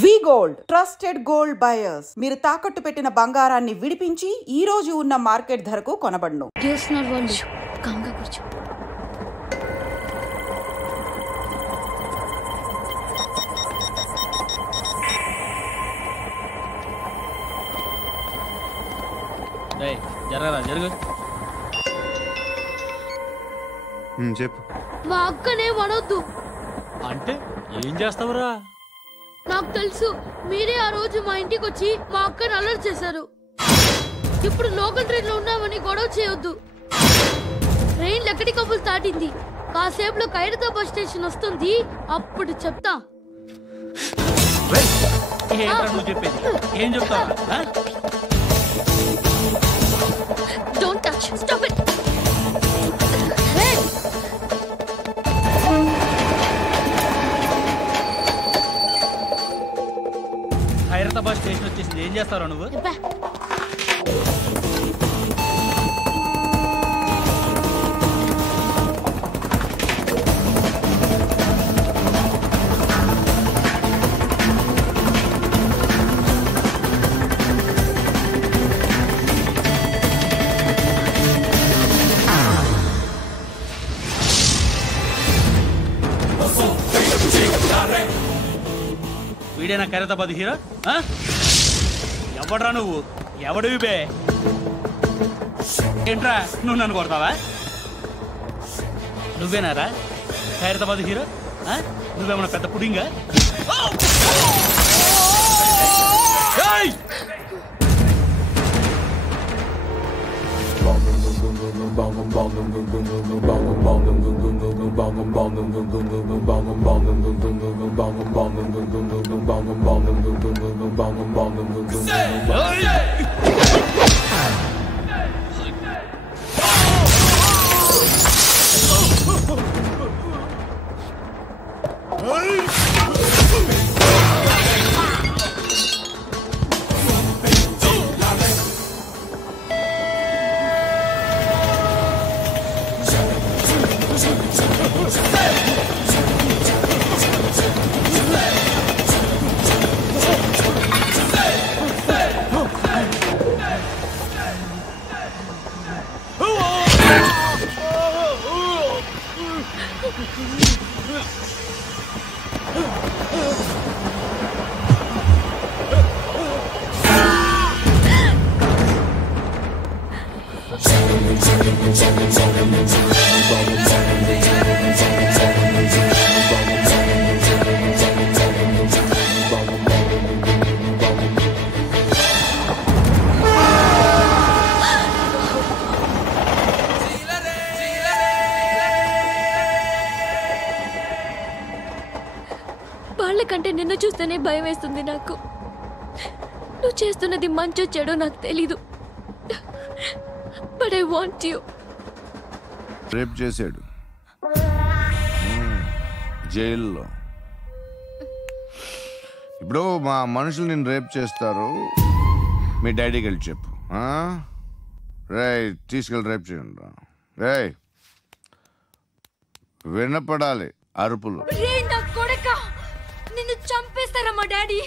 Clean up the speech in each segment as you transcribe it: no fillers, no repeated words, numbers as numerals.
వి gold trusted gold buyers. మీరు తాకట్టు పెట్టిన బంగారాన్ని విడిపించి ఈ రోజు ఉన్న మార్కెట్ ధరకు కొనబడును. చెప్పు. మా అక్కనే వనొద్దు అంటే ఏం చేస్తావురా? నాకు తెలుసు, మీరే ఆ రోజు మా ఇంటికి వచ్చి మా అక్కని అలర్ట్ చేశారు. ఇప్పుడు లోకల్ ట్రైన్ లో ఉన్నామని గొడవ చేయొద్దు. ట్రైన్ లక్కడి కబుల్ దాటింది. కాసేపులో ఖైరతాబాద్ స్టేషన్ వస్తుంది, అప్పుడు చెప్తా. ఏం చెప్తావు? Don't touch, stop it. Khairatabad station వచ్చేసింది, ఏం చేస్తారా నువ్వు? వీడేనా ఖైరతాబాద్ హీరో? ఎవడ్రా నువ్వు? ఎవడివి బే? ఏంట్రా నువ్వు నన్ను కొడతావా? నువ్వేనారా ఖైరతాబాద్ హీరో? నువ్వేమన్నా పెద్ద పుడింగా? వాళ్ళకంటే నిన్ను చూస్తేనే భయం వేస్తుంది నాకు. నువ్వు చేస్తున్నది మంచో చెడో నాకు తెలీదు. But I want you. Rape చేశాడు జైల్లో. ఇప్పుడు మా మనుషులు నేను రేప్ చేస్తారు, మీ డాడీకి వెళ్ళి చెప్పు. రే తీసుకెళ్ళి రేప్ చేయండి. రే వినపడాలి అరుపులు. నిన్ను చంపేస్తారా మా డాడీ?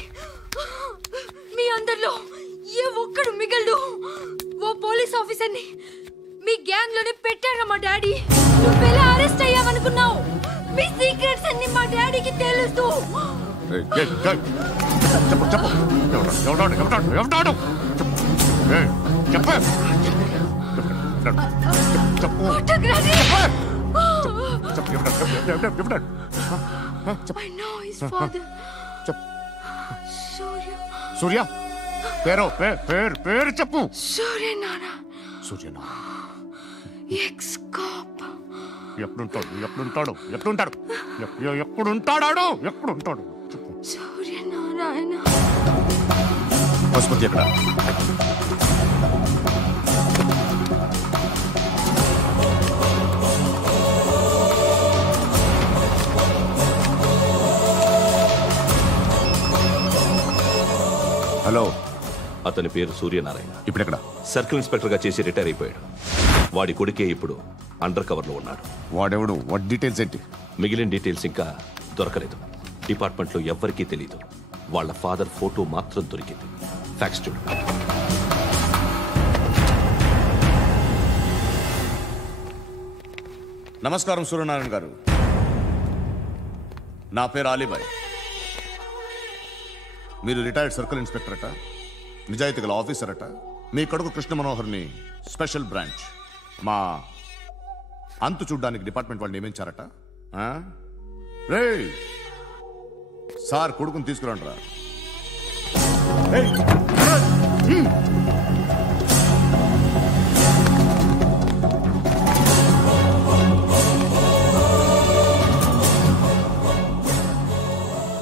మీ అందరిలో ఏ ఒక్కడు మిగలడు. ఓ పోలీస్ ఆఫీసర్ని మీ గ్యాంగ్ లోనే పెట్టారా మా డాడీ? నువ్వెలా అరెస్ట్ అయ్యావనుకున్నావు? మీ సీక్రెట్స్ అన్ని మా డాడీకి తెలుసు. I know his father. సూర్య పేరు పేరు చెప్పు. సూర్యనారాయణ. Suryanarayana ex cop. ఎప్పుడుంటాడు చెప్పు. సూర్యనారాయణ. పశుపతి ఎక్కడ? హలో, అతని పేరు సూర్యనారాయణ. ఇప్పుడెక్కడ? సర్కిల్ ఇన్స్పెక్టర్ గా చేసి రిటైర్ అయిపోయాడు. వాడి కొడుకే ఇప్పుడు అండర్ కవర్ లో ఉన్నాడు. వాడెవడు? వాట్ డీటెయిల్స్ ఏంటి? మిగిలిన డీటెయిల్స్ ఇంకా దొరకలేదు. డిపార్ట్మెంట్ లో ఎవ్వరికీ తెలియదు. వాళ్ళ ఫాదర్ ఫోటో మాత్రం దొరికింది. ఫ్యాక్స్ చూడు. నమస్కారం సూర్యనారాయణ గారు. నా పేరు అలీబాయ్. మీరు రిటైర్డ్ సర్కిల్ ఇన్స్పెక్టర్ అట, నిజాయితీ గల ఆఫీసర్ అట. మీ కొడుకు కృష్ణ మనోహర్ని స్పెషల్ బ్రాంచ్ మా అంతు చూడ్డానికి డిపార్ట్మెంట్ వాళ్ళు నియమించారట. రే సార్ కొడుకుని తీసుకురండి రా.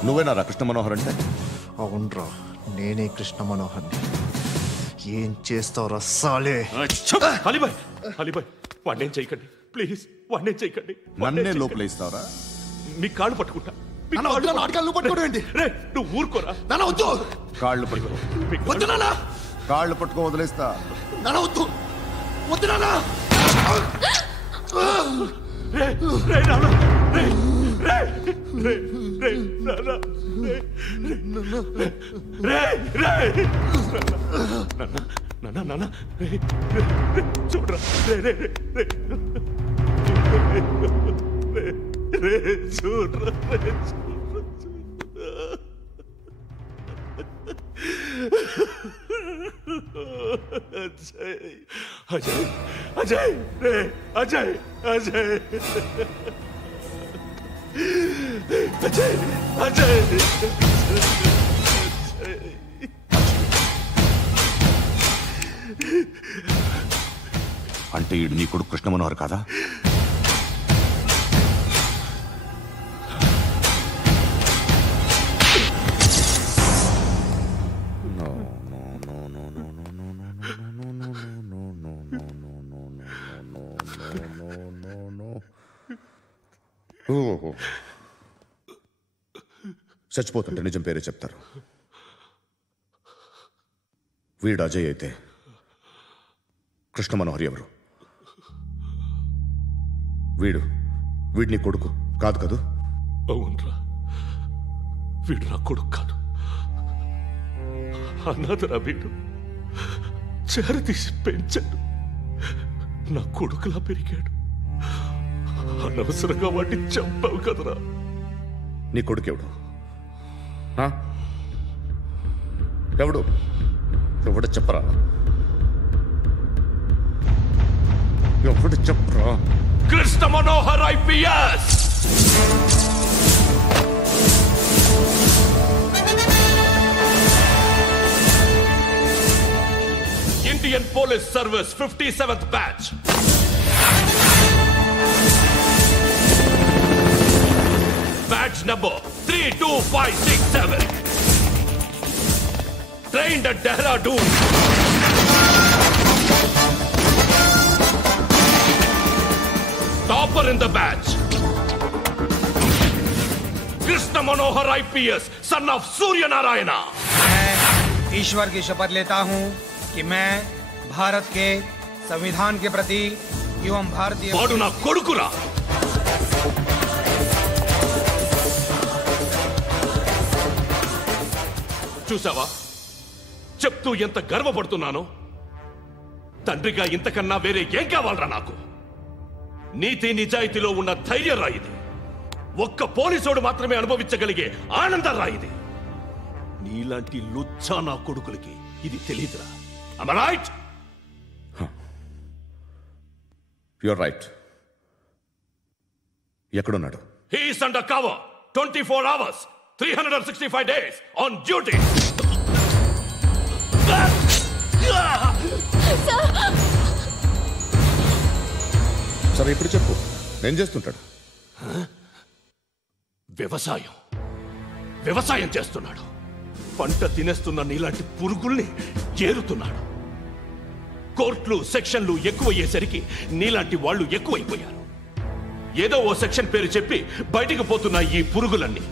నువ్వేనా రా కృష్ణ మనోహర్ అంటే? అవునరా, నేనే కృష్ణ మనోహర్ని. ఏం చేస్తావురా సాలే? అలీబాయ్, అలీబాయ్, వాడినేం చేయకండి ప్లీజ్, వాడినేం చేయకండి. నన్నే లోపల ఇస్తావరా? మీ కాళ్ళు పట్టుకుంటా. నువ్వు ఊరుకోరా. కాళ్ళు పట్టుకో. కాళ్ళు పట్టుకో వదిలేస్తా. చూడరా, చూడరా. అజయ్, అజయ్, అజయ్, రే అజయ్, అజయ్, అజయ్, అజయ్. అంటే ఈడు నీ కొడుకు కృష్ణ మనోహర్ కాదా? చచ్చిపోతుంటే నిజం పేరే చెప్తారు. వీడు అజయ్ అయితే కృష్ణ మనోహర్ ఎవరు? వీడిని కొడుకు కాదు కదూ? అవునరా, వీడు నా కొడుకు కాదు. అన్నదరా వీడు. చేరతీసి పెంచాడు, నా కొడుకులా పెరిగాడు. అనవసరంగా వాటిని చంపావు కదరా. నీ కొడుకు ఎవడు? ఎవడు? ఎవడు చెప్పరా? ఎవడు చెప్పరా? Krishna Manohar IPS. Indian Police Service 57th batch. Badge number 32567. Trained at Dehradun. Topper in the batch. Krishna Manohar IPS, son of Surya Narayana. मैं ईश्वर की शपथ लेता हूं कि मैं भारत के संविधान के प्रति एवं भारतीय వాడు నా కొడుకురా. చూసావా చెప్తూ ఎంత గర్వపడుతున్నానో? తండ్రిగా ఇంతకన్నా వేరే ఏం కావాలరా నాకు? నీతి నిజాయితీలో ఉన్న ధైర్యం రాయిది. ఒక్క పోలీసోడు మాత్రమే అనుభవించగలిగే ఆనందం రాయిది. నీలాంటి లుచ్చా నా కొడుకులకి ఇది తెలీదురా. Am I right? You're right. ఎక్కడున్నాడు? He is under cover 24 hours 365 days on duty. సరే ఇప్పుడు చెప్పు, ఏం చేస్తుంటాడు? వ్యవసాయం చేస్తున్నాడు. పంట తినేస్తున్న నీలాంటి పురుగుల్ని ఏరుతున్నాడు. కోర్టులు సెక్షన్లు ఎక్కువయ్యేసరికి నీలాంటి వాళ్ళు ఎక్కువైపోయారు. ఏదో ఓ సెక్షన్ పేరు చెప్పి బయటికి పోతున్న ఈ పురుగులన్నీ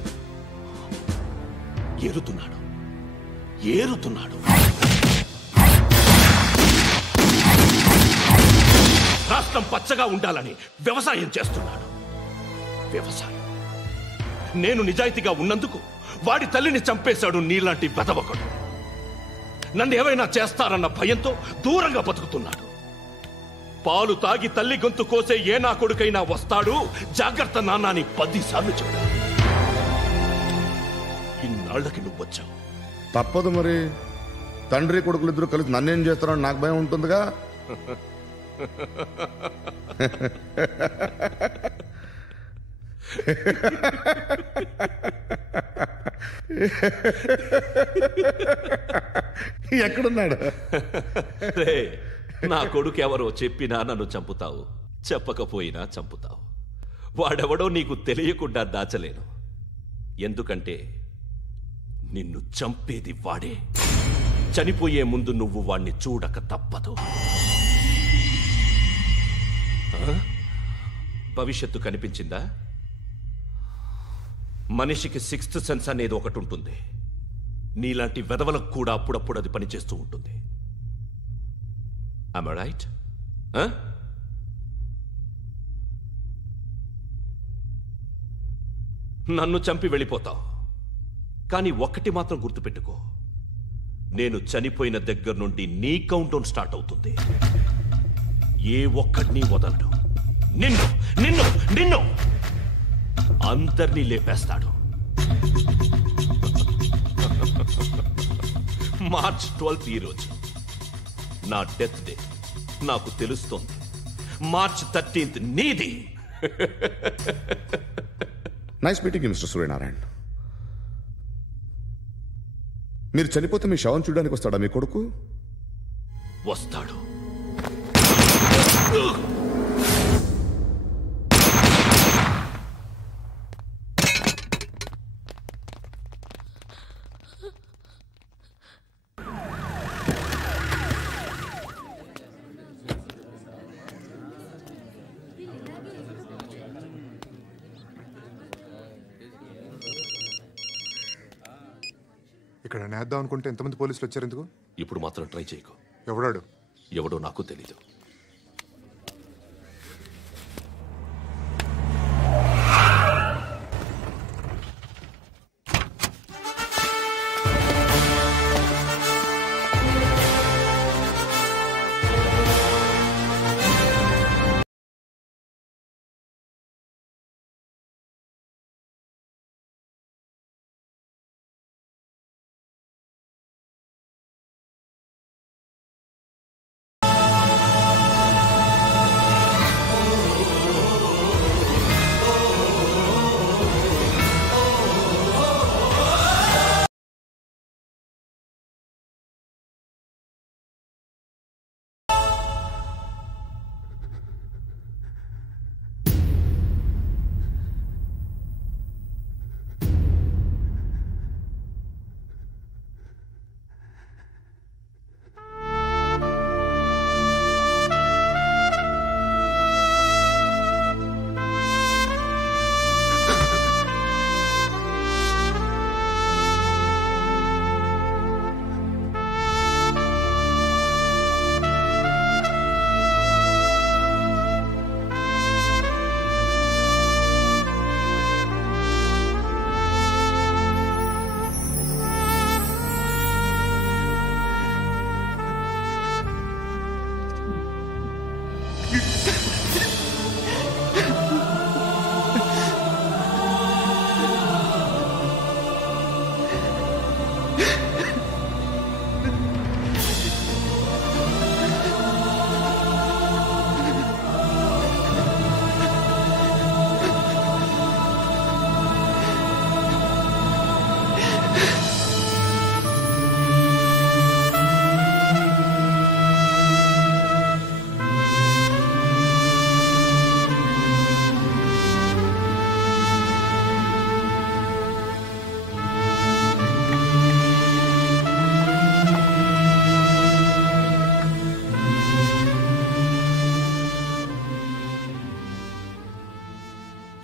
ఏరుతున్నాడు. రాష్ట్రం పచ్చగా ఉండాలని వ్యవసాయం చేస్తున్నాడు. నేను నిజాయితీగా ఉన్నందుకు వాడి తల్లిని చంపేశాడు నీలాంటి వెదవకుడు. నన్ను ఏమైనా చేస్తారన్న భయంతో దూరంగా బతుకుతున్నాడు. పాలు తాగి తల్లి గొంతు కోసే ఏ నా కొడుకైనా వస్తాడు, జాగ్రత్త నాన్న అని 10 సార్లు చెప్పాడు. ఇన్నాళ్ళకి నువ్వు వచ్చావు. తప్పదు మరి, తండ్రి కొడుకులు ఇద్దరు కలిసి నన్నేం చేస్తారని నాకు భయం ఉంటుందిగా. ఎక్కడున్నాడు? నా కొడుకు ఎవరో చెప్పినా నన్ను చంపుతావు, చెప్పకపోయినా చంపుతావు. వాడెవడో నీకు తెలియకుండా దాచలేను, ఎందుకంటే నిన్ను చంపేది వాడే. చనిపోయే ముందు నువ్వు వాణ్ణి చూడక తప్పదు. భవిష్యత్తు కనిపించిందా? మనిషికి 6th సెన్స్ అనేది ఒకటి ఉంటుంది. నీలాంటి వెధవలకు కూడా అప్పుడప్పుడు అది పనిచేస్తూ ఉంటుంది. Am I right? నన్ను చంపి వెళ్ళిపోతావు, కానీ ఒక్కటి మాత్రం గుర్తుపెట్టుకో, నేను చనిపోయిన దగ్గర నుండి నీ కౌంటౌన్ స్టార్ట్ అవుతుంది. ఏ ఒక్కడిని వదలడు. నిన్ను నిన్ను నిన్ను అందరినీ లేపేస్తాడు. మార్చ్ 12th ఈ రోజు నా డెత్ డే. నాకు తెలుస్తోంది మార్చ్ 13th నీది. Nice meeting mister Suryanarayana. మీరు చనిపోతే మీ శవం చూడడానికి వస్తాడా మీ కొడుకు? వస్తాడు. ఇక్కడ నేద్దాం అనుకుంటే ఎంతమంది పోలీసులు వచ్చారు ఎందుకు? ఇప్పుడు మాత్రం ట్రై చేయకు. ఎవడాడు? ఎవడో నాకు తెలీదు.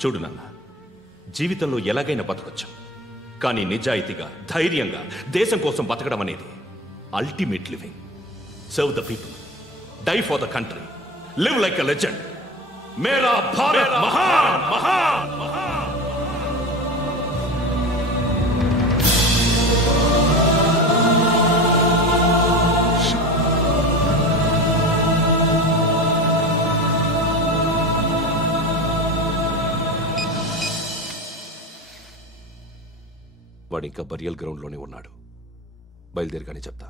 చూడు నాన్న, జీవితంలో ఎలాగైనా బతకొచ్చు, కానీ నిజాయితీగా ధైర్యంగా దేశం కోసం బతకడం అనేది ultimate living. Serve the people, die for the country, live like a legend. మేరా భారత్ మహాన్ మహాన్ మహాన్. వాడు ఇంకా బరియల్ గ్రౌండ్లోనే ఉన్నాడు. బయలుదేరగానే చెప్తా.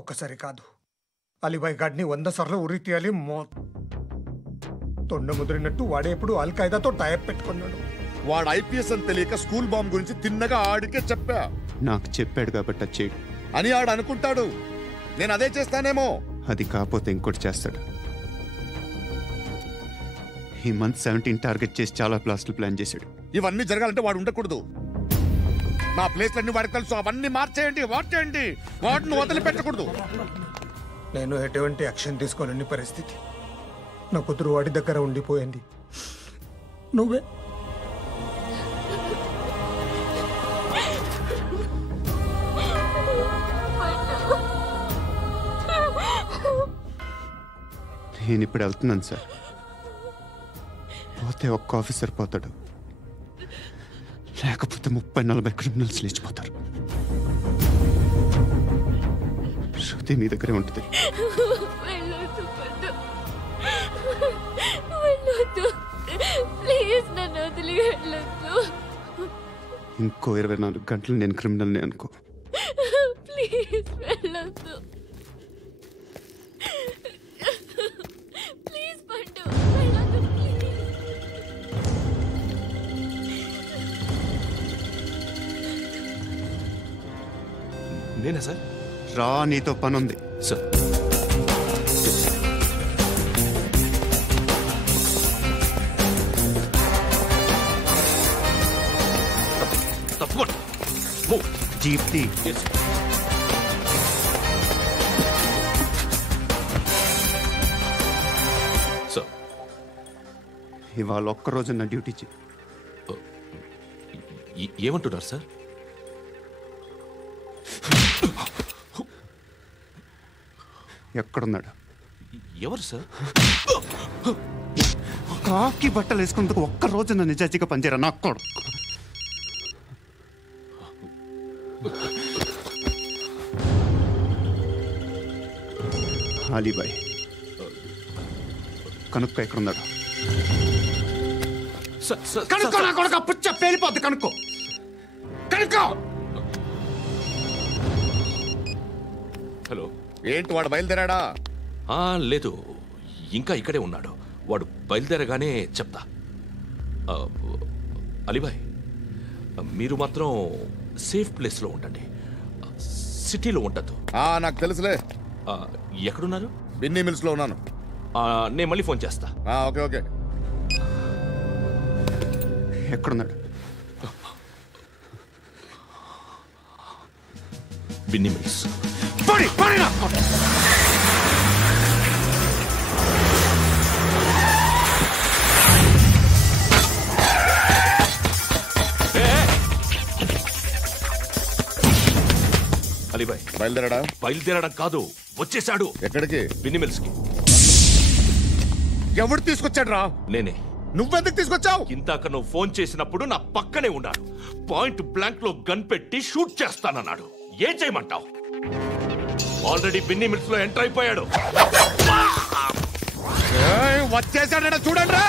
ఒక్కసారి కాదు, అలీబాయ్ గాడిని 100 సార్లు ఉరి తీయాలి. తొండ ముదిరినట్టు వాడే ఎప్పుడు అల్ ఖైదాతో టైప్ పెట్టుకున్నాడు. వాడు ఐపీఎస్ అని తెలియక స్కూల్ బాంబ్ గురించి తిన్నగా ఆడికే చెప్పా. నాకు చెప్పాడు కాబట్టి అది చేయడు అని ఆడు అనుకుంటాడు. నేను అదే చేస్తానేమో. అది కాకపోతే ఇంకోటి చేస్తాడు. ఈ మంత్ 17 టార్గెట్ చేసి చాలా బ్లాస్టులు ప్లాన్ చేశాడు. ఇవన్నీ జరగాలంటే వాడు ఉండకూడదు. నా ప్లేస్లన్నీ వాడికి తెలుసు. అవన్నీ మార్చేయండి, వాటేయండి. వాటిని వదిలిపెట్టకూడదు. నేను ఎటువంటి యాక్షన్ తీసుకోలేని పరిస్థితి. నా కూతురు వాడి దగ్గర ఉండిపోయింది. నువ్వే నేను ఇప్పుడు వెళ్తున్నాను సార్. పోతే ఒక్క ఆఫీసర్ పోతాడు, లేకపోతే 30-40 క్రిమినల్స్ లేచిపోతారు. శృతి మీ దగ్గరే ఉంటుంది. ఇంకో 24 గంటలు నేను క్రిమినల్ని అనుకో. ప్లీజ్ వెళ్ళొద్దు. ప్లీజ్ పండు వెళ్ళొద్దు. నేనా సార్? రా, నీతో పని ఉంది సార్. తప్పకుండా జీప్తి. సార్, ఇవాళ ఒక్కరోజు నా డ్యూటీ చేయి. ఏమంటున్నారు సార్? ఎక్కడున్నాడు? ఎవరు సార్? కాకి బట్టలు వేసుకున్నందుకు ఒక్కరోజు నా నిజాజీగా పనిచేయరా నాకు కూడా. అలీబాయ్ కనుక్కో, ఎక్కడున్నాడు? కనుక్కో నా కొడుకు. పుచ్చ పేలిపోద్ది. కనుక్కో, కనుక్కో. హలో, ఏంటి వాడు బయలుదేరాడా? లేదు, ఇంకా ఇక్కడే ఉన్నాడు. వాడు బయలుదేరగానే చెప్తా. అలీబాయ్, మీరు మాత్రం సేఫ్ ప్లేస్లో ఉండండి. సిటీలో ఉండద్దు. నాకు తెలుసులే. ఎక్కడున్నారు? బిన్నీ మిల్స్ లో ఉన్నాను. నేను మళ్ళీ ఫోన్ చేస్తా. Okay okay. ఎక్కడున్నాడు? బిన్నీ మిల్స్. అలీబాయ్ బయలుదేరాడా? బయలుదేరడం కాదు, వచ్చేశాడు. ఎక్కడికి? బిన్నీ మిల్స్ కి. ఎవడు తీసుకొచ్చాడు రా? నేనే. నువ్వెందుకు తీసుకొచ్చావు? ఇందాక నువ్వు ఫోన్ చేసినప్పుడు నా పక్కనే ఉన్నాడు. పాయింట్ బ్లాంక్ లో గన్ పెట్టి షూట్ చేస్తానన్నాడు. ఏం చేయమంటావు? ఆల్రెడీ బిన్నీ మిల్స్ లో ఎంటర్ అయిపోయాడు. వచ్చేసాడ చూడండి రా.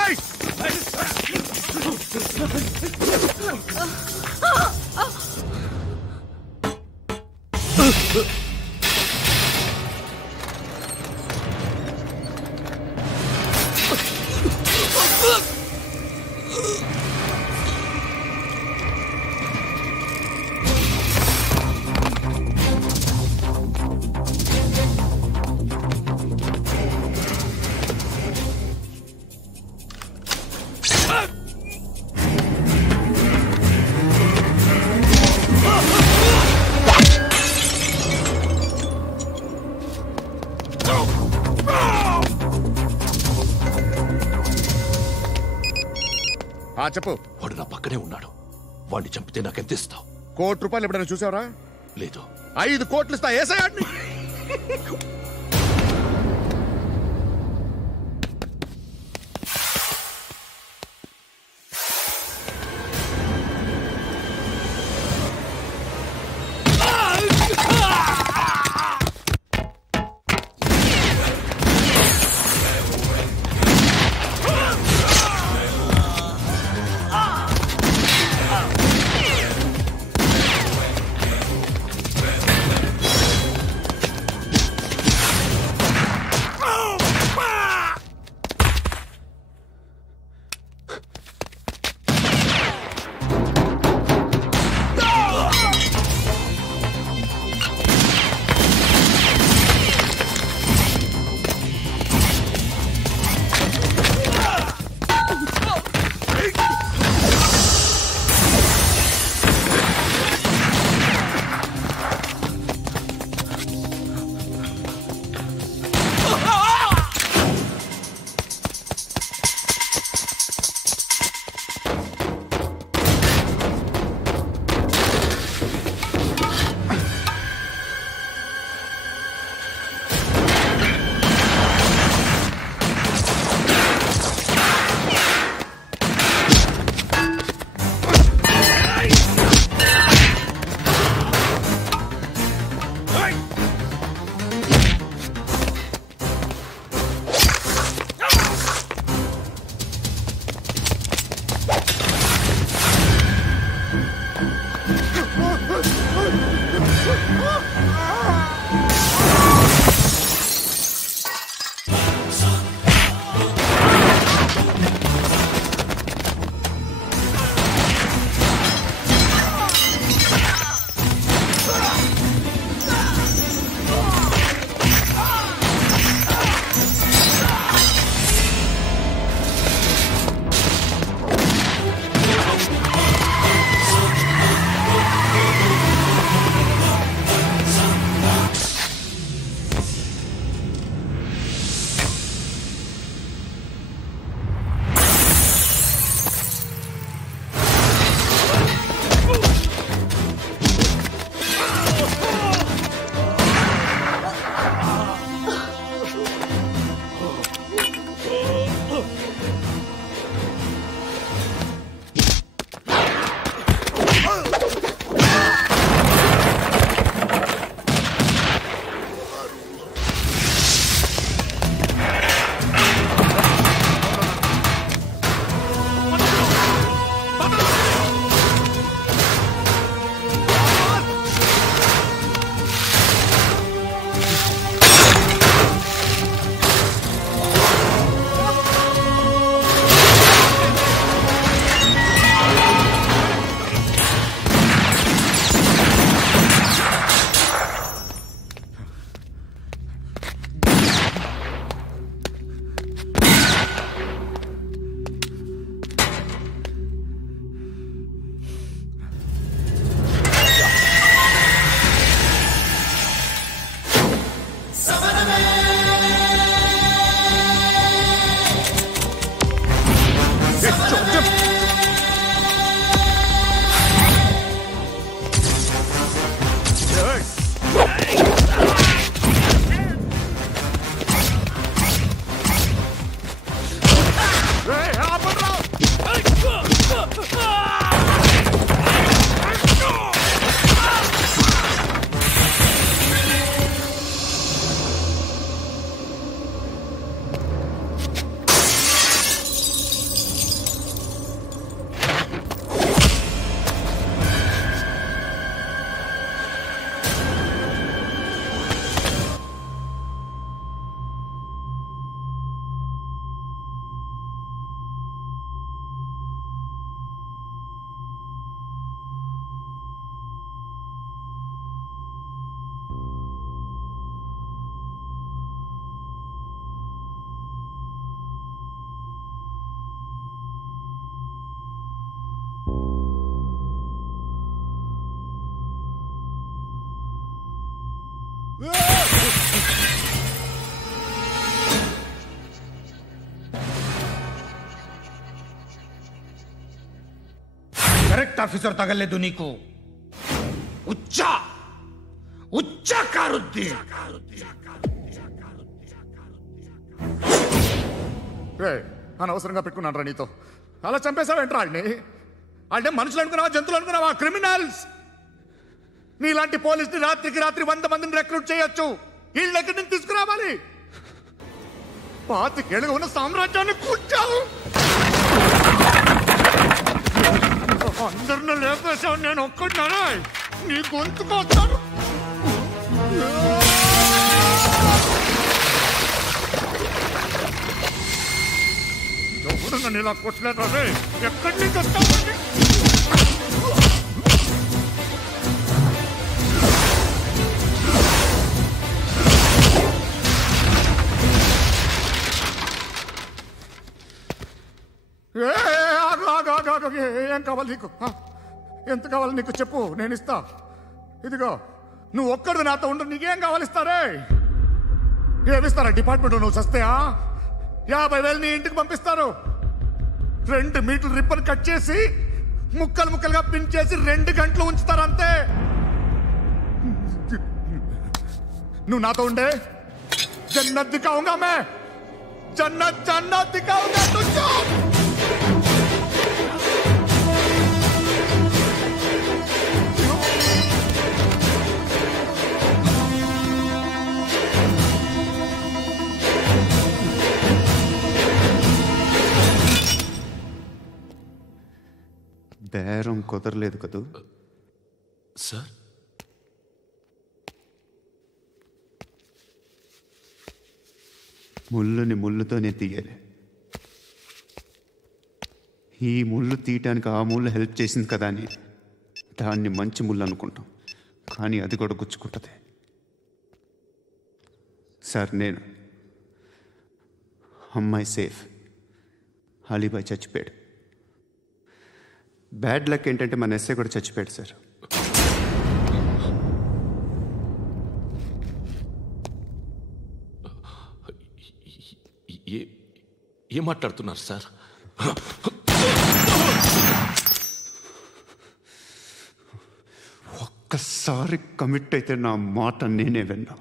చెప్పు. వాడు నా పక్కనే ఉన్నాడు. వాడిని చంపితే నాకెంత ఇస్తావు? ₹1 కోటి ఎప్పుడైనా చూసావరా? లేదు. 5 కోట్లు ఇస్తా. ఏసయాడిని. करेक्ट ऑफिसर तगल्ले दुनी को उच्चा उच्चा कारुद्दी అనవసరంగా పెట్టుకున్నాను రా నీతో. అలా చంపేశావేంట్రా ఆడిని? అంటే మనుషులు అనుకున్నావా, జంతువులు అనుకున్నావా? క్రిమినల్స్. నీలాంటి పోలీసుని రాత్రికి రాత్రి 100 మందిని రిక్రూట్ చేయొచ్చు. వీళ్ళు ఎక్కడి నుంచి తీసుకురావాలి? 25 ఏళ్ళుగా ఉన్న సామ్రాజ్యాన్ని కూర్చావు. అందరిని లేపేశావు, నేను ఒక్కడినారా? నీ గొంతుకొస్తాను. ఎవరు నన్ను ఇలా కొట్టలేదా? ఎక్కడి నుంచి వస్తావు? ఏం కావాలి నీకు? ఎంత కావాలి నీకు చెప్పు, నేను ఇస్తా. ఇదిగో నువ్వు ఒక్కడు నాతో ఉండు, నీకేం కావాలి ఇస్తారే? ఏమిస్తారా డిపార్ట్మెంట్? నువ్వు చస్తేయా 50,000 నీ ఇంటికి పంపిస్తారు. 2 మీటర్లు రిబ్బన్ కట్ చేసి ముక్కలు ముక్కలుగా పిన్ చేసి 2 గంటలు ఉంచుతారు అంతే. నువ్వు నాతో ఉండే జన్నత్ దిఖాऊंगा मैं, जन्नत जन्नत दिखाऊंगा तुझको. బేరం కుదరలేదు కదూ సార్? ముళ్ళుని ముళ్ళుతోనే తీయాలి. ఈ ముళ్ళు తీయటానికి ఆ ముళ్ళు హెల్ప్ చేసింది కదా అని దాన్ని మంచి ముళ్ళు అనుకుంటాం, కానీ అది కూడా గుచ్చుకుంటుంది. సార్, నేను అమ్మాయి సేఫ్, అలీబాయ్ చచ్చిపోయాడు. బ్యాడ్ లక్ ఏంటంటే మన ఎస్ఐ కూడా చచ్చిపోయాడు సార్. ఏం మాట్లాడుతున్నారు సార్? ఒక్కసారి కమిట్ అయితే నా మాట నేనే విన్నా.